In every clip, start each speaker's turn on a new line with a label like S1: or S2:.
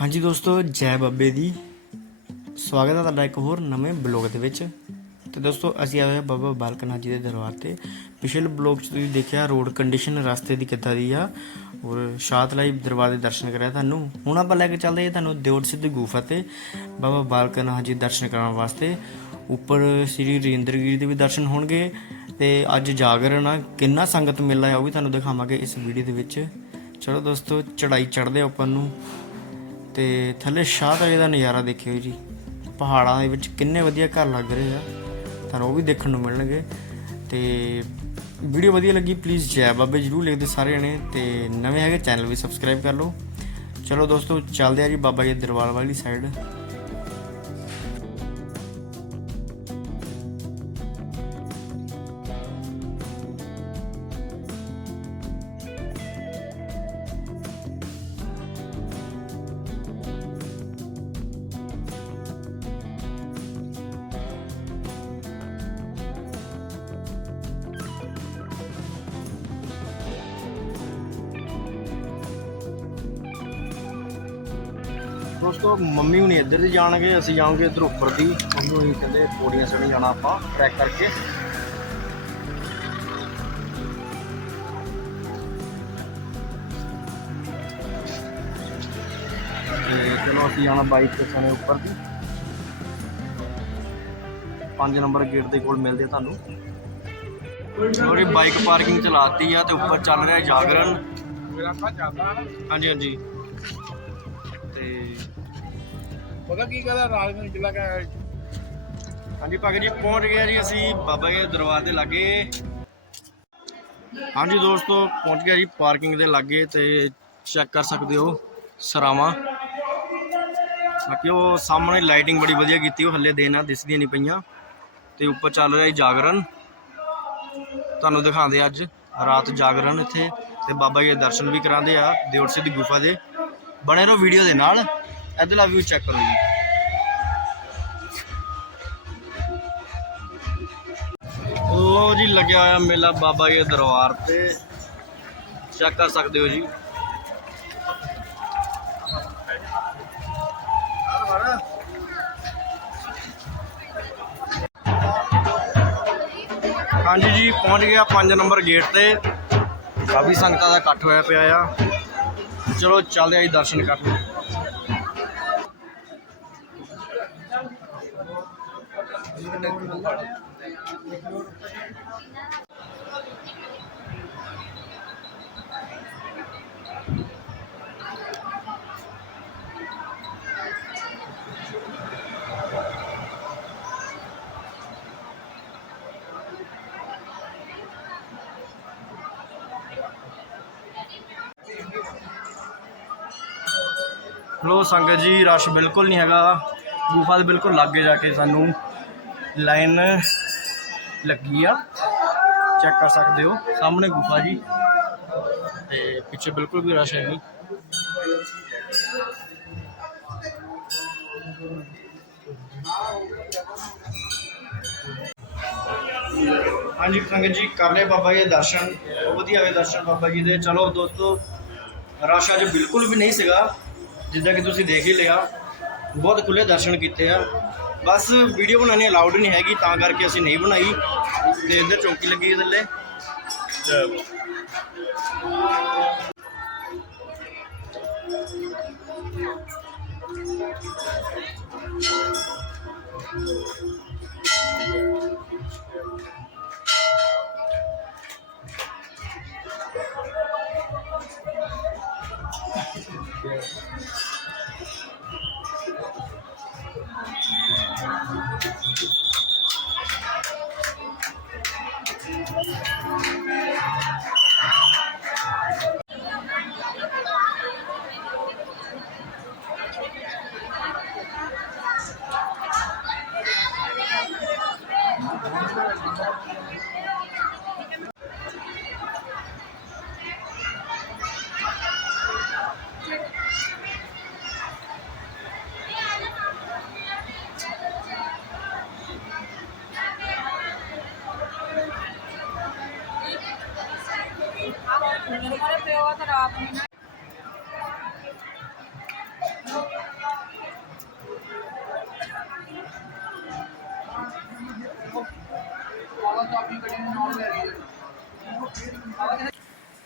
S1: ਹਾਂਜੀ ਦੋਸਤੋ, ਜੈ ਬੱਬੇ ਦੀ। ਸਵਾਗਤ ਹੈ ਤੁਹਾਡਾ ਇੱਕ ਹੋਰ ਨਵੇਂ ਬਲੌਗ ਦੇ ਵਿੱਚ। ਤੇ ਦੋਸਤੋ, ਅਸੀਂ ਆਏ ਹਾਂ ਬਾਬਾ ਬਾਲਕ ਨਾਥ ਜੀ ਦੇ ਦਰਬਾਰ ਤੇ। ਪਿਛਲੇ ਬਲੌਗ 'ਚ ਤੁਸੀਂ ਦੇਖਿਆ ਰੋਡ ਕੰਡੀਸ਼ਨ ਰਸਤੇ ਦੀ ਕਿੱਦਾਂ ਦੀ ਆ ਔਰ ਸ਼ਾਤਲਾਈ ਦਰਬਾਰ ਦੇ ਦਰਸ਼ਨ ਕਰਿਆ ਤੁਹਾਨੂੰ। ਹੁਣ ਆਪਾਂ ਲੈ ਕੇ ਚੱਲਦੇ ਹਾਂ ਤੁਹਾਨੂੰ ਦਿਓੜ ਸਿੱਧ ਗੁਫਾ ਤੇ ਬਾਬਾ ਬਾਲਕਨਾਥ ਜੀ ਦੇ ਦਰਸ਼ਨ ਕਰਾਉਣ ਵਾਸਤੇ। ਉੱਪਰ ਸ੍ਰੀ ਰੇਂਦਰਗਿਰੀ ਦੇ ਵੀ ਦਰਸ਼ਨ ਹੋਣਗੇ ਤੇ ਅੱਜ ਜਾਗਰਣ ਆ। ਕਿੰਨਾ ਸੰਗਤ ਮੇਲਾ ਆ ਉਹ ਵੀ ਤੁਹਾਨੂੰ ਦਿਖਾਵਾਂਗੇ ਇਸ ਵੀਡੀਓ ਦੇ ਵਿੱਚ। ਚਲੋ ਦੋਸਤੋ ਚੜਾਈ ਚੜਦੇ ਉੱਪਰ ਨੂੰ। ਤੇ ਥੱਲੇ ਸ਼ਾਹਤਲੇ ਦਾ ਨਜ਼ਾਰਾ ਦੇਖਿਓ ਜੀ। ਪਹਾੜਾਂ ਦੇ ਵਿੱਚ ਕਿੰਨੇ ਵਧੀਆ ਘਰ ਲੱਗ ਰਹੇ ਆ। ਤੁਹਾਨੂੰ ਉਹ ਵੀ ਦੇਖਣ ਨੂੰ ਮਿਲਣਗੇ। ਤੇ ਵੀਡੀਓ ਵਧੀਆ ਲੱਗੀ ਪਲੀਜ਼ ਜੈ ਬਾਬੇ ਜਰੂਰ ਲਿਖਦੇ ਸਾਰੇ ਜਣੇ। ਤੇ ਨਵੇਂ ਹੈਗੇ, ਚੈਨਲ ਵੀ ਸਬਸਕ੍ਰਾਈਬ ਕਰ ਲਓ। ਚਲੋ ਦੋਸਤੋ, ਚੱਲਦੇ ਆ ਜੀ ਬਾਬਾ ਜੀ ਦੇ ਦਰਬਾਰ ਵਾਲੀ ਸਾਈਡ ਦੋਸਤੋ ਮੰਮੀ ਹੁਣੀ ਇੱਧਰ ਦੀ ਜਾਣਗੇ ਅਸੀਂ ਜਾਵਾਂਗੇ ਇੱਧਰ ਉੱਪਰ ਦੀ। ਮੰਮੀ ਹੁਣੀ ਕਹਿੰਦੇ ਪੌੜੀਆਂ ਚੜ੍ਹ ਜਾਣਾ ਆਪਾਂ ਟਰੈਕ ਕਰਕੇ। ਚਲੋ ਅਸੀਂ ਜਾਣਾ ਬਾਈਕ ਤੇ ਚਣੇ ਉੱਪਰ ਦੀ। 5 ਨੰਬਰ ਗੇਟ ਦੇ ਕੋਲ ਮਿਲਦੇ ਤੁਹਾਨੂੰ। ਉਹਦੀ ਬਾਈਕ ਪਾਰਕਿੰਗ ਚ ਲਾਤੀ ਆ ਤੇ ਉੱਪਰ ਚੱਲ ਰਿਹਾ ਜਾਗਰਣ।
S2: ਮੇਰਾ ਭਾ ਜਾਂਦਾ ਨਾ।
S1: ਹਾਂਜੀ ਹਾਂਜੀ। ਤੇ
S2: ਪਤਾ ਕੀ ਕਹਦਾ ਰਾਜ ਨੂੰ ਕਾ
S1: ਹਾਂਜੀ ਭਗਤ ਜੀ, ਪਹੁੰਚ ਗਏ ਜੀ ਅਸੀਂ ਬਾਬਾ ਜੀ ਦੇ ਦਰਬਾਰ ਦੇ ਲਾਗੇ। ਹਾਂਜੀ ਦੋਸਤੋ, ਪਹੁੰਚ ਗਿਆ ਜੀ ਪਾਰਕਿੰਗ ਦੇ ਲਾਗੇ ਤੇ ਚੈੱਕ ਕਰ ਸਕਦੇ ਹੋ ਸਰਾਵਾਂ। ਬਾਕੀ ਉਹ ਸਾਹਮਣੇ ਲਾਈਟਿੰਗ ਬੜੀ ਵਧੀਆ ਕੀਤੀ, ਉਹ ਹੱਲੇ ਦੇਣਾ ਦਿਸਦੀਆਂ ਨਹੀਂ ਪਈਆਂ। ਤੇ ਉੱਪਰ ਚੱਲ ਰਿਹਾ ਜੀ ਜਾਗਰਣ। ਤੁਹਾਨੂੰ ਦਿਖਾਉਂਦੇ ਅੱਜ ਰਾਤ ਜਾਗਰਣ ਇੱਥੇ ਤੇ ਬਾਬਾ ਜੀ ਦੇ ਦਰਸ਼ਨ ਵੀ ਕਰਾਉਂਦੇ ਆ ਦਿਓੜ ਸਿੱਧ ਗੁਫਾ ਦੇ। ਬਣੇ ਰਹੋ ਵੀਡੀਓ ਦੇ ਨਾਲ। ਇੱਧਰਲਾ ਵਿਊ ਚੈੱਕ ਕਰੋ ਜੀ। ਲੋ ਜੀ, ਲੱਗਿਆ ਹੋਇਆ ਮੇਲਾ ਬਾਬਾ ਜੀ ਦੇ ਦਰਬਾਰ ਤੇ। ਚੈੱਕ ਕਰ ਸਕਦੇ ਹੋ ਜੀ। ਹਾਂਜੀ ਜੀ, ਪਹੁੰਚ ਗਿਆ 5 ਨੰਬਰ ਗੇਟ ਤੇ। ਕਾਫੀ ਸੰਗਤਾਂ ਦਾ ਇਕੱਠ ਹੋਇਆ ਪਿਆ ਆ। ਚਲੋ ਚੱਲਦੇ ਆ ਜੀ ਦਰਸ਼ਨ ਕਰਨ। ਲੋ ਸੰਗਤ ਜੀ, ਰਸ਼ ਬਿਲਕੁਲ ਨਹੀਂ ਹੈਗਾ। ਗੁਫਾ ਦੇ ਬਿਲਕੁਲ ਲਾਗੇ ਜਾ ਕੇ ਸਾਨੂੰ ਲਾਈਨ ਲੱਗੀ ਆ। ਚੈੱਕ ਕਰ ਸਕਦੇ ਹੋ, ਸਾਹਮਣੇ ਗੁਫਾ ਜੀ। ਤੇ ਪਿੱਛੇ ਬਿਲਕੁਲ ਵੀ ਰਸ਼ ਹੈ ਨਹੀਂ। ਹਾਂਜੀ ਸੰਗਤ ਜੀ, ਕਰ ਲਏ ਬਾਬਾ ਜੀ ਦੇ ਦਰਸ਼ਨ। ਵਧੀਆ ਹੋਏ ਦਰਸ਼ਨ ਬਾਬਾ ਜੀ ਦੇ। ਚਲੋ ਦੋਸਤੋ, ਰਸ਼ ਅੱਜ ਬਿਲਕੁਲ ਵੀ ਨਹੀਂ ਸੀਗਾ। ਜਿੱਦਾਂ ਕਿ ਤੁਸੀਂ ਦੇਖ ਹੀ ਲਿਆ, ਬਹੁਤ ਖੁੱਲੇ ਦਰਸ਼ਨ ਕੀਤੇ ਆ। ਬਸ ਵੀਡੀਓ ਬਣਾਉਣੀ ਅਲਾਉਡ ਨਹੀਂ ਹੈਗੀ, ਤਾਂ ਕਰਕੇ ਅਸੀਂ ਨਹੀਂ ਬਣਾਈ। ਤੇ ਇੱਧਰ ਚੌਂਕੀ ਲੱਗੀ ਹੈ ਥੱਲੇ। Thank you.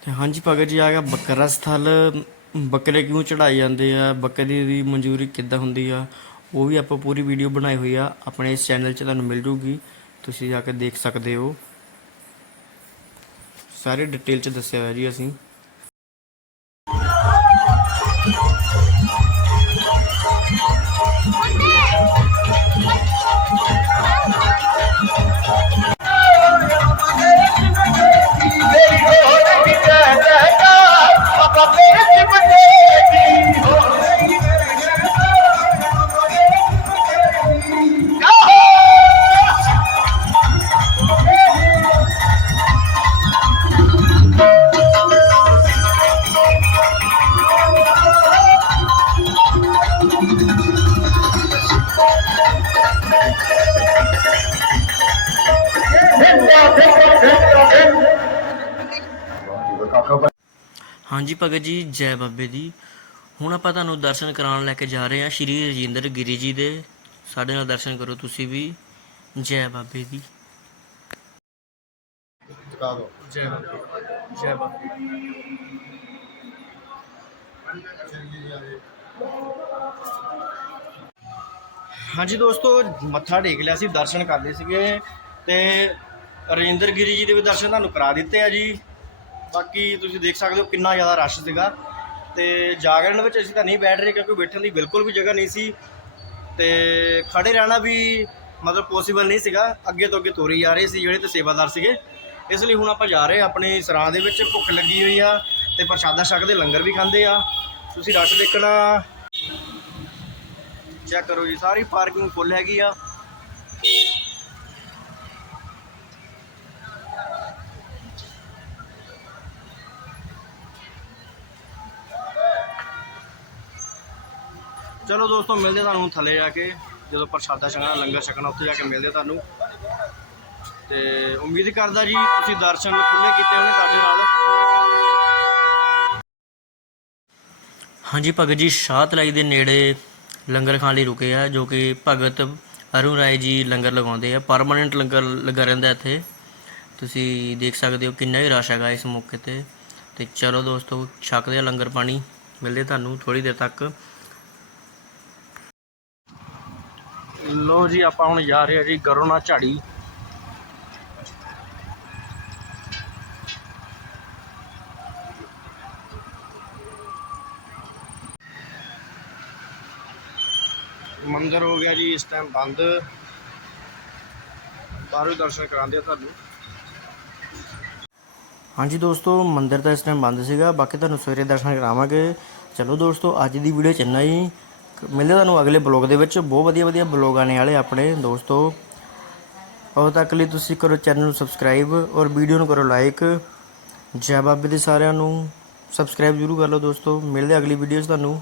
S3: ਤੇ ਹਾਂਜੀ ਭਗਤ ਜੀ, ਆ ਗਿਆ ਬੱਕਰਾ ਸਥਲ। ਬੱਕਰੇ ਕਿਉਂ ਚੜਾਏ ਜਾਂਦੇ ਆ? ਬੱਕਰੀ ਦੀ ਮਨਜ਼ੂਰੀ ਕਿੱਦਾਂ ਹੁੰਦੀ ਆ? ਉਹ ਵੀ ਆਪਾਂ ਪੂਰੀ ਵੀਡੀਓ ਬਣਾਈ ਹੋਈ ਆ। ਆਪਣੇ ਇਸ ਚੈਨਲ 'ਚ ਤੁਹਾਨੂੰ ਮਿਲ ਜੂਗੀ। ਤੁਸੀਂ ਜਾ ਕੇ ਦੇਖ ਸਕਦੇ ਹੋ। ਸਾਰੇ ਡਿਟੇਲ 'ਚ ਦੱਸਿਆ ਹੋਇਆ ਜੀ ਅਸੀਂ। ਹਾਂਜੀ ਭਗਤ ਜੀ ਜੈ ਬਾਬੇ ਦੀ। ਹੁਣ ਆਪਾਂ ਤੁਹਾਨੂੰ ਦਰਸ਼ਨ ਕਰਾਉਣ ਲੈ ਕੇ ਜਾ ਰਹੇ ਹਾਂ ਸ਼੍ਰੀ ਰਜਿੰਦਰ ਗਿਰੀ ਜੀ ਦੇ। ਸਾਡੇ ਨਾਲ ਦਰਸ਼ਨ ਕਰੋ ਤੁਸੀਂ ਵੀ। ਜੈ ਬਾਬੇ ਦੀ। ਜੈ ਬਾਬੇ ਜੈ ਬਾਬੇ ਹਾਂਜੀ ਦੋਸਤੋ ਮੱਥਾ ਟੇਕ ਲਿਆ ਸੀ ਦਰਸ਼ਨ ਕਰ ਲਏ ਸੀਗੇ। ਤੇ ਰਜਿੰਦਰ ਗਿਰੀ ਜੀ ਦੇ ਵੀ ਦਰਸ਼ਨ ਤੁਹਾਨੂੰ ਕਰਾ ਦਿੱਤੇ ਆ ਜੀ। ਬਾਕੀ ਤੁਸੀਂ ਦੇਖ ਸਕਦੇ ਹੋ ਕਿੰਨਾ ਜ਼ਿਆਦਾ ਰਸ਼ ਸੀਗਾ। ਤੇ ਜਾਗਰਣ ਵਿੱਚ ਅਸੀਂ ਤਾਂ ਨਹੀਂ ਬੈਠ ਰਹੇ ਕਿਉਂਕਿ ਬੈਠਣ ਦੀ ਬਿਲਕੁਲ ਵੀ ਜਗ੍ਹਾ ਨਹੀਂ ਸੀ। ਤੇ ਖੜੇ ਰਹਿਣਾ ਵੀ ਮਤਲਬ ਪੋਸੀਬਲ ਨਹੀਂ ਸੀਗਾ। ਅੱਗੇ ਤੋਂ ਅੱਗੇ ਤੋਰੀ ਜਾ ਰਹੇ ਸੀ ਜਿਹੜੇ ਤੇ ਸੇਵਾਦਾਰ ਸੀਗੇ। ਇਸ ਲਈ ਹੁਣ ਆਪਾਂ ਜਾ ਰਹੇ ਹਾਂ ਆਪਣੀ ਸਰਾਂ ਦੇ ਵਿੱਚ। ਭੁੱਖ ਲੱਗੀ ਹੋਈ ਆ ਤੇ ਪ੍ਰਸ਼ਾਦਾ ਛਕਦੇ ਲੰਗਰ ਵੀ ਖਾਂਦੇ ਆ। ਤੁਸੀਂ ਰਸ਼ ਦੇਖਣਾ। ਚੈੱਕ ਕਰੋ ਜੀ, ਸਾਰੀ ਪਾਰਕਿੰਗ ਫੁੱਲ ਹੈਗੀ ਆ। ਚਲੋ ਦੋਸਤੋ, ਮਿਲਦੇ ਤੁਹਾਨੂੰ ਥੱਲੇ ਜਾ ਕੇ, ਜਦੋਂ ਪ੍ਰਸ਼ਾਦਾ ਛਕਣਾ, ਲੰਗਰ ਛਕਣਾ, ਉੱਥੇ ਜਾ ਕੇ ਮਿਲਦੇ ਤੁਹਾਨੂੰ। ਤੇ ਉਮੀਦ ਕਰਦਾ ਜੀ, ਤੁਸੀਂ ਦਰਸ਼ਨ ਖੁੱਲੇ ਕੀਤੇ ਹੋਣੇ ਸਾਡੇ ਨਾਲ। ਹਾਂਜੀ ਭਗਤ ਜੀ ਸ਼ਾਹ ਤਲਾਈ ਦੇ ਨੇੜੇ ਲੰਗਰ ਖਾਣ ਲਈ ਰੁਕੇ ਆ, ਜੋ ਕਿ ਭਗਤ ਅਰੁਣ ਰਾਏ ਜੀ ਲੰਗਰ ਲਗਾਉਂਦੇ ਆ। ਪਰਮਾਨੈਂਟ ਲੰਗਰ ਲੱਗਾ ਰਹਿੰਦਾ ਇੱਥੇ। ਤੁਸੀਂ ਦੇਖ ਸਕਦੇ ਹੋ ਕਿੰਨਾ ਹੀ ਰਸ਼ ਹੈਗਾ ਇਸ ਮੌਕੇ ਤੇ। ਤੇ ਚਲੋ ਦੋਸਤੋ, ਛਕਦੇ ਆ ਲੰਗਰ ਪਾਣੀ। ਮਿਲਦੇ ਤੁਹਾਨੂੰ ਥੋੜੀ ਦੇਰ ਤੱਕ। ਲੋ ਜੀ, ਆਪਾਂ ਹੁਣ ਜਾ ਰਹੇ ਹਾਂ ਜੀ ਗਰੋਨਾ ਝਾੜੀ। ਮੰਦਿਰ ਹੋ ਗਿਆ ਜੀ, ਇਸ ਟਾਈਮ ਬੰਦ। ਬਾਹਰੋਂ ਦਰਸ਼ਨ ਕਰਾਉਂਦੇ ਆ ਤੁਹਾਨੂੰ। ਹਾਂਜੀ ਦੋਸਤੋ ਮੰਦਿਰ ਤਾਂ ਇਸ ਟਾਈਮ ਬੰਦ ਸੀਗਾ। ਬਾਕੀ ਤੁਹਾਨੂੰ ਸਵੇਰੇ ਦਰਸ਼ਨ ਕਰਾਵਾਂਗੇ। ਚਲੋ ਦੋਸਤੋ, ਅੱਜ ਦੀ ਵੀਡੀਓ ਚੰਨਾ ਜੀ ਮਿਲਦੇ ਤੁਹਾਨੂੰ ਅਗਲੇ ਬਲੌਗ ਦੇ ਵਿੱਚ। ਬਹੁਤ ਵਧੀਆ ਵਧੀਆ ਬਲੌਗ ਆਣੇ ਵਾਲੇ ਆਪਣੇ ਦੋਸਤੋ। ਉਦੋਂ ਤੱਕ ਲਈ ਤੁਸੀਂ ਕਰੋ ਚੈਨਲ ਨੂੰ ਸਬਸਕ੍ਰਾਈਬ ਔਰ ਵੀਡੀਓ ਨੂੰ ਕਰੋ ਲਾਈਕ ਜੈ ਬਾਬੇ ਦੇ ਸਾਰਿਆਂ ਨੂੰ। ਸਬਸਕ੍ਰਾਈਬ ਜ਼ਰੂਰ ਕਰ ਲਓ ਦੋਸਤੋ। ਮਿਲਦੇ ਅਗਲੀ ਵੀਡੀਓ 'ਚ ਤੁਹਾਨੂੰ।